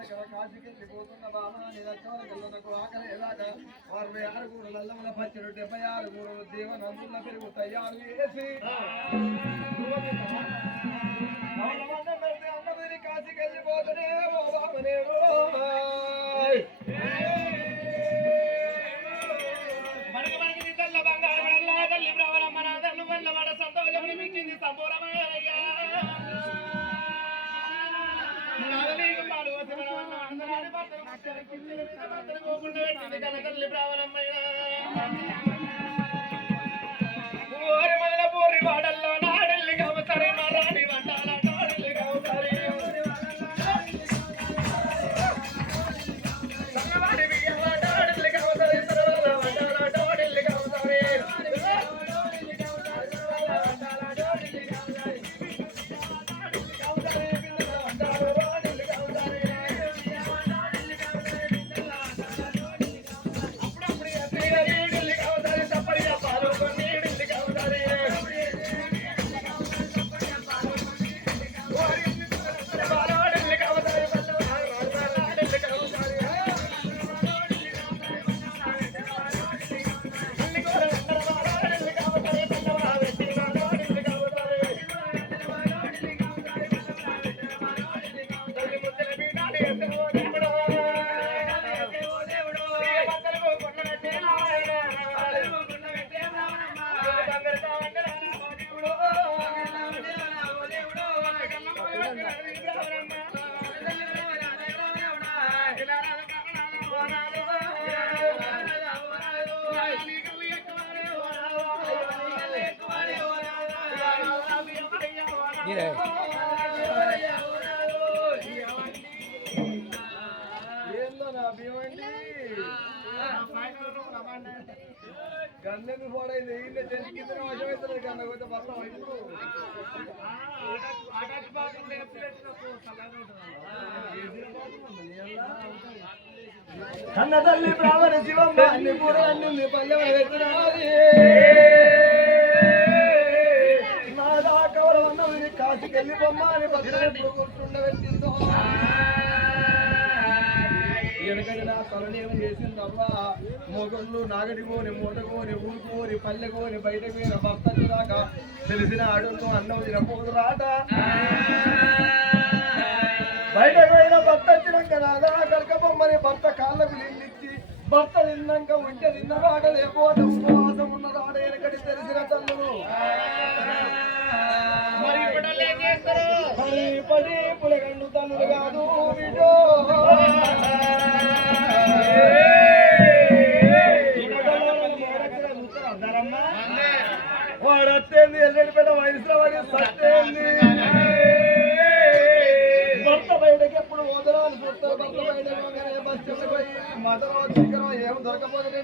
కాశీకెళ్ళిపోతున్న బామా నిలచవరకు ఆకలి ఎలాగా 66 గూడల అల్లముల పచ్చడి 76 గూడలు దేవనందుల పెరుగు తయారు చేసి అన్నది కాశీకెళ్ళిపోతనే ఓ బామనేడు గందకి పోడైంది ఇంట్లో చెందిన వశమవుతుంది గందకపోతే బలం ఇప్పుడు కన్న తల్లి బ్రాహ్మణ శివమ్మ అన్ని పూర్వన్ని పల్లె మా దాకవరం ఉన్నది కాశీకెళ్ళి బొమ్మ అని భద్రప్పుడు కూర్చుండబెట్టిందో వెనకడినా తలనేమం చేసిందవ్వా మొగళ్ళు నాగడిగోని మూటగోని ఊరుకోని పల్లెకోని బయటకు పోయిన భర్త దాకా తెలిసిన అడుగు అన్నం తినపోదు రాట బయటకు పోయిన భర్త వచ్చినాక రాదా కలకబొమ్మని భర్త కాళ్ళకు నీళ్ళిచ్చి భర్త తిన్నాక ఉంటే తిన్న రాట లేకపోతే ఉపవాసం ఉన్న రాట వెనకటి తెలిసిన తల్లులు పడి పులగండు తల్లులు కాదు వీడో వాడత్తేంది ఎల్లడిపేట వయసులో వాడి సత్తేంది భర్త బయటకి ఎప్పుడు వదలాలి చూస్తారు భర్త బయటకు బస్ చెప్పి మటనో చికెనో ఏం దొరకపోతే